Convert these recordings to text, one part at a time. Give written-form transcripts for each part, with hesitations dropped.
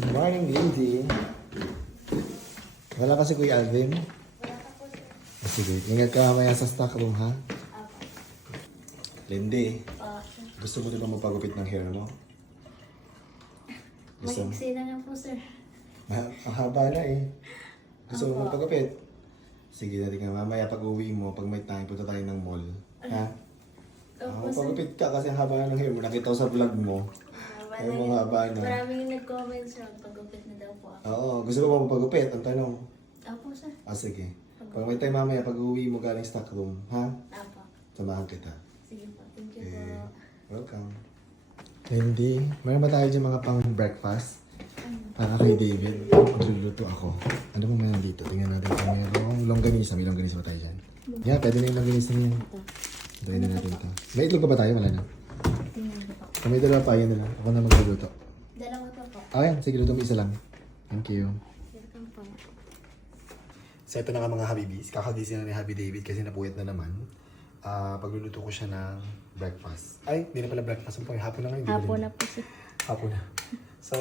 Good morning, Lindy. Wala kasi Kuya Alvin? Wala ka po, sir. Sige, ingat ka mamaya sa stock room, ha? Apo. Lindy, Sir. gusto mo din ba magpagupit ng hair mo? Gusto mo? Mag-exit na lang po, sir. Ang haba na eh. Gusto mo Opo. magpagupit? Sige, natin nga mamaya pag uwi mo, pag may time, punta tayo ng mall. Ha? Opo, sir. Magpagupit ka kasi ang haba na ng hair mo. Nakita ko sa vlog mo. Ay, mga haba na. Maraming nag-comment, sir. Pagupit na daw po ako. Oo, gusto mo ba magpagupit? Ang tanong. Opo, sir. Sige. Pag may time mamaya, pag uwi mo galing stock room, ha? Apo. Samahan kita. Sige po. Thank you Okay. po. Welcome. Hindi. Meron ba tayo dyan mga pang breakfast? Para kay David. Magluluto ako. Ano ba meron dito? Tingnan natin kung merong longganisa. May longganisa ba tayo dyan? Yeah, pwede na yung longganisa niyan. Hintayin na natin ito. May itlog ka ba tayo? Wala na. Tingnan ko po. Kung may dalawa pa, yun na lang. Ako na magluluto. Dalawa pa po. Ayan, sige, luto mo isa lang. Thank you. Welcome po. So ito na nga mga Habibis. Kakagising na ni Habi David kasi napuyat na naman. Pagluluto ko siya ng breakfast. Ay, hindi na pala breakfast. Ang hapon na ngayon. Apo na po, sir. Hapon na. So,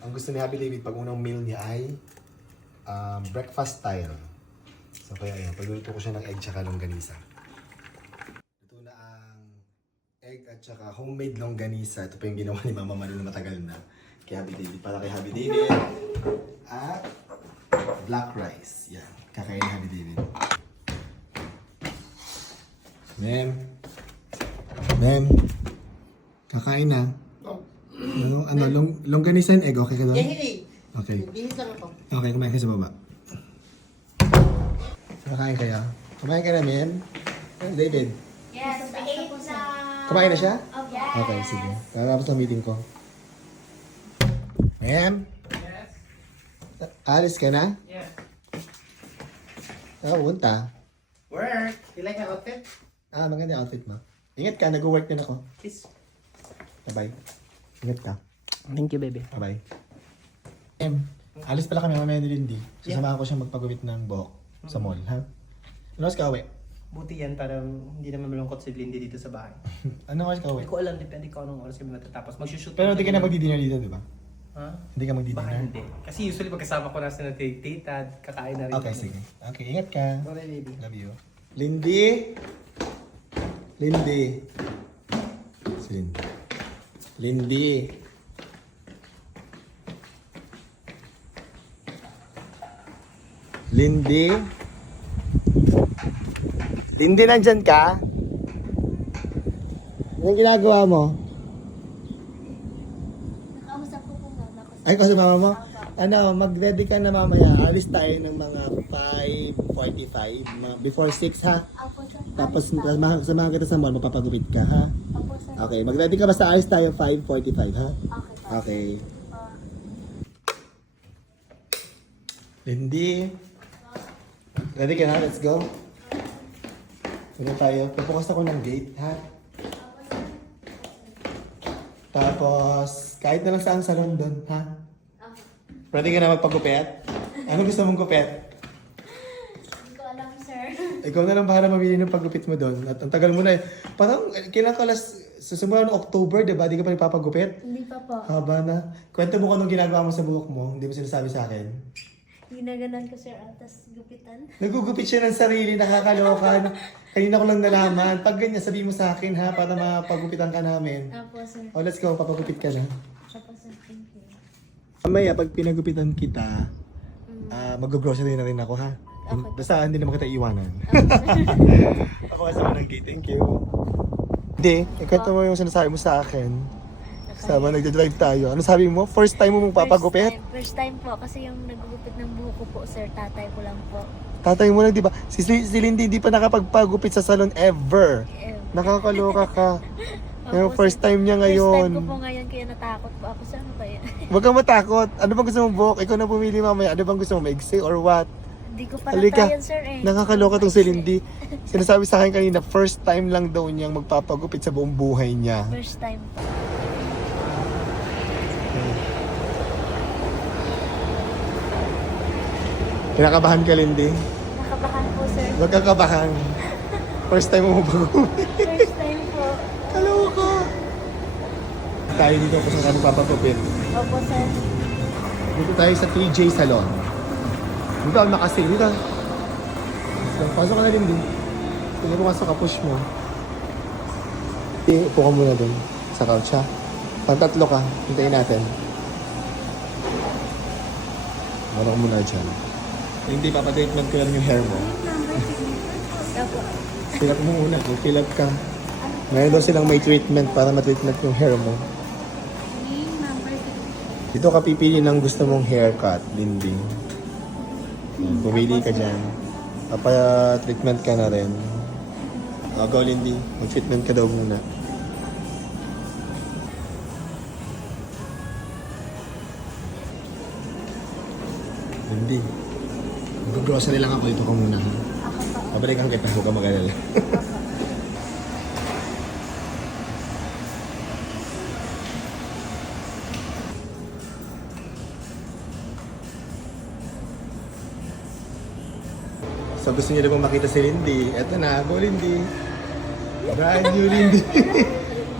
ang gusto ni Happy David pag unang meal niya ay breakfast style. So, kaya ayan, pagluluto ko siya ng egg tsaka longganisa. Ito na ang egg at tsaka homemade longganisa. Ito pa yung ginawa ni Mama Manu na matagal na. Kay Happy David. Para kay Happy David. At black rice. Yan. Kakain ni Happy David. Ma'am. Kakain na. Longganisa and egg, okay ka doon? Okay. Bihis lang ako. Okay, kumain ka sa baba. Kakain kaya? Kumain ka na, ma'am? David, Yes, ate po, sir. kumain na siya? Yes. Okay, sige. Tapos ang meeting ko. Ma'am? Yes. Alis ka na? Yes. Saan ka pupunta? Work. You like my outfit? Maganda yung outfit mo. Ingat ka, nag-work din ako. Please. Bye-bye. Ingat ka. Thank you, baby. Bye-bye. Alis pala kami mamaya ni Lindy. Sasamahan ko siya magpagupit ng buhok sa mall, ha? Ano oras ka uwi? Buti yan para hindi naman malungkot si Blindy dito sa bahay. Ano oras ka uwi? Hindi ko alam, depende ko anong oras kami matatapos. Mag-shoot. Pero hindi ka na magdi-dinner dito, di ba? Ha? Hindi ka Baka magdi-dinner? hindi. Kasi usually pagkasama ko na sa tita, kakain na rin. Okay, sige. Okay, ingat ka. Okay, baby. Love you. Lindy? Lindy. Si Lindy. Lindy. Lindy? Lindy, nandyan ka? Anong ginagawa mo? Nakausap ko po mama ko. Ay, kasi mama mo? Ano, mag-ready ka na mamaya. Alis tayo ng mga 5:45. Before 6, ha? Apo, sir. Tapos Alis tayo. samahan kita sa mall, mapapagupit ka, ha? Apo, sir. Okay, mag-ready ka basta alis tayo 5:45, ha? Okay po. Okay. Lindy. Ready ka na? Let's go. Pwede tayo. Pupukas ako ng gate, ha? Tapos, kahit na lang saan salon doon, ha? Ready ka na magpagupit? Ano gusto mong gupit? Hindi ko alam, sir. Ikaw na lang para mamili ng paggupit mo doon. At ang tagal mo na eh. Parang kailan ka sa simula ng October, di ba? Di ka pa nagpapagupit? Hindi pa po. Haba na. Kwento mo kung anong ginagawa mo sa buhok mo. Hindi mo sinasabi sa akin. Ginaganan ko, sir, atas gupitan. Nagugupit siya ng sarili, nakakaloka. Kanina ko lang nalaman. Pag ganyan, sabihin mo sa akin ha, para mapagupitan ka namin. Apo, sir. O, let's go. Papagupit ka na. Apo, sir. Thank you. Mamaya, pag pinagupitan kita, mag-grocery na rin ako ha. Okay. Basta hindi naman kita iwanan. Ako kasama ng gate. Thank you. Hindi, ikwento mo yung sinasabi mo sa akin. Sama, nagdadrive tayo. Ano sabi mo? First time mo mong papagupit? First time po, kasi yung nagugupit ng buhok ko po, sir, tatay ko lang po. Tatay mo lang, di ba? Si Lindy hindi pa nakapagpagupit sa salon ever. Eh, Nakakaloka ka. Opo, Yung first time niya ngayon. First time ko po ngayon, kaya natakot po ako. Saan ko kaya? Huwag kang matakot. Ano bang gusto mong buhok? Ikaw na pumili mamaya. Ano bang gusto mo? Maigsi or what? Hindi ko pala Halika. tayo, sir, eh. Nakakaloka tong si Lindy. Sinasabi sa akin kanina, first time lang daw niyang magpapagupit sa buong buhay niya. First time po. Kinakabahan ka, Lindy? Nakabahan po, sir. Huwag kang kabahan. First time mo magpagupit. First time po. Kaloka. Tayo dito kung saan ka nagpapagupit. Opo, sir. Dito tayo sa 3J Salon. Dito ang makasil. Dito. So, pasok ka na rin din. Kung pumasok ka, push mo. Upo ka muna dun sa couch ha. Pantatlo ka. Hintayin natin. Marang muna dyan. Hindi, papatraitment ko lang yung hair mo. Opo. Fill up mo muna. Kung fill up ka. Ngayon daw silang may treatment para matreatment yung hair mo. Yung number 2. Dito ka pipili ng gusto mong haircut, Lindy. Pumili ka dyan. Papa-treatment ka na rin. Go, Lindy. Mag-treatment ka daw muna. Lindy. Mag-grocery lang ako. Dito ka muna. Ako po. Pabalikan kita. Huwag ka mag-alala. So gusto niyo na bang makita si Lindy? Eto na, go Lindy. Brand new Lindy.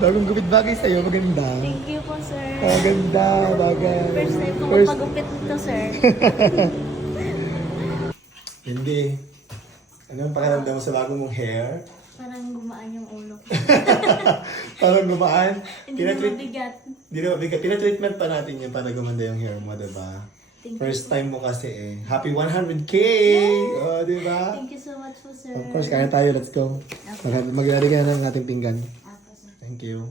Bagong gupit bagay sa'yo, maganda. Thank you po, sir. Maganda, bagay. First time ko First- magpagupit nito, sir. Lindy, ano ang pakiramdam mo sa bagong mong hair? Parang gumaan yung ulo ko. Parang gumaan. Hindi na mabigat. Hindi na mabigat. Pinatreatment pa natin yun para gumanda yung hair mo, diba? Thank you First po. time mo kasi eh. Happy 100K! Oh, diba? Thank you so much po, sir. Of course, kaya tayo. Let's go. Maglari ka na ng ating pinggan. Ako, sir. Thank you.